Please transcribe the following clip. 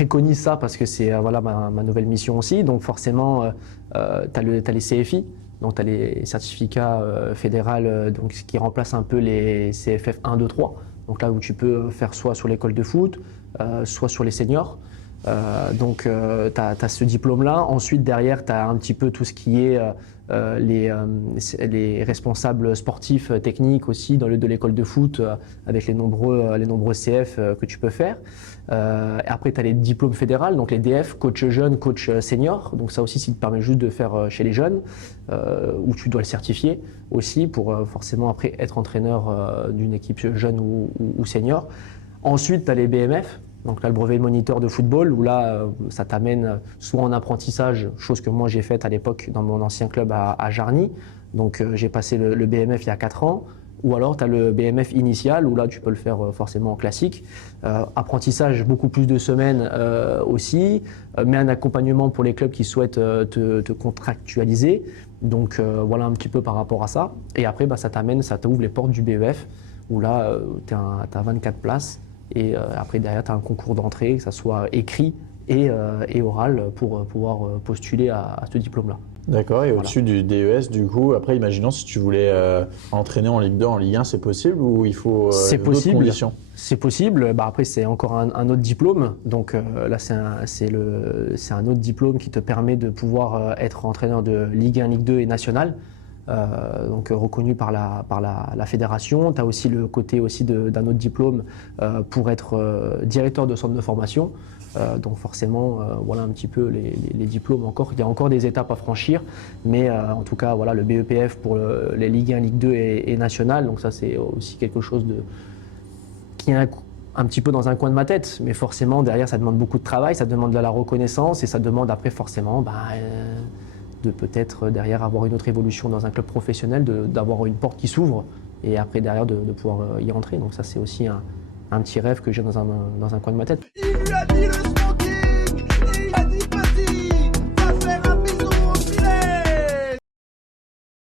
préconise ça parce que c'est voilà, ma nouvelle mission aussi. Donc forcément, tu as les CFI, donc tu as les certificats fédéraux donc, qui remplacent un peu les CFF 1, 2, 3. Donc là où tu peux faire soit sur l'école de foot, soit sur les seniors. Donc tu as ce diplôme-là. Ensuite, derrière, tu as un petit peu tout ce qui est les responsables sportifs techniques aussi de l'école de foot avec les nombreux CF que tu peux faire. Après, tu as les diplômes fédéraux, donc les DF, coach jeune, coach senior. Donc ça aussi, ça te permet juste de faire chez les jeunes, où tu dois le certifier aussi pour forcément après être entraîneur d'une équipe jeune ou senior. Ensuite, tu as les BMF. Donc là, le brevet de moniteur de football, où là, ça t'amène soit en apprentissage, chose que moi j'ai faite à l'époque dans mon ancien club à Jarny. Donc j'ai passé le BMF il y a 4 ans. Ou alors tu as le BMF initial, où là tu peux le faire forcément en classique. Apprentissage, beaucoup plus de semaines aussi, mais un accompagnement pour les clubs qui souhaitent te contractualiser. Donc voilà un petit peu par rapport à ça. Et après, ça t'ouvre les portes du BEF, où là tu as 24 places. Et après, derrière, tu as un concours d'entrée, que ça soit écrit et oral, pour pouvoir postuler à ce diplôme-là. D'accord, et Voilà. au-dessus du DES, du coup, après, imaginons si tu voulais entraîner en Ligue 2, en Ligue 1, c'est possible ou il faut d'autres conditions? C'est possible. Après, c'est encore un autre diplôme. Donc là, c'est un autre diplôme qui te permet de pouvoir être entraîneur de Ligue 1, Ligue 2 et nationale. Donc reconnu par la fédération. Tu as aussi le côté aussi d'un autre diplôme pour être directeur de centre de formation. Donc forcément, voilà un petit peu les diplômes encore. Il y a encore des étapes à franchir, mais en tout cas, voilà le BEPF pour les Ligue 1, Ligue 2 et nationale. Donc ça, c'est aussi quelque chose qui est un petit peu dans un coin de ma tête, mais forcément derrière, ça demande beaucoup de travail, ça demande de la reconnaissance et ça demande après forcément de peut-être derrière avoir une autre évolution dans un club professionnel, d'avoir une porte qui s'ouvre et après derrière de pouvoir y rentrer. Donc ça, c'est aussi un petit rêve que j'ai dans un coin de ma tête.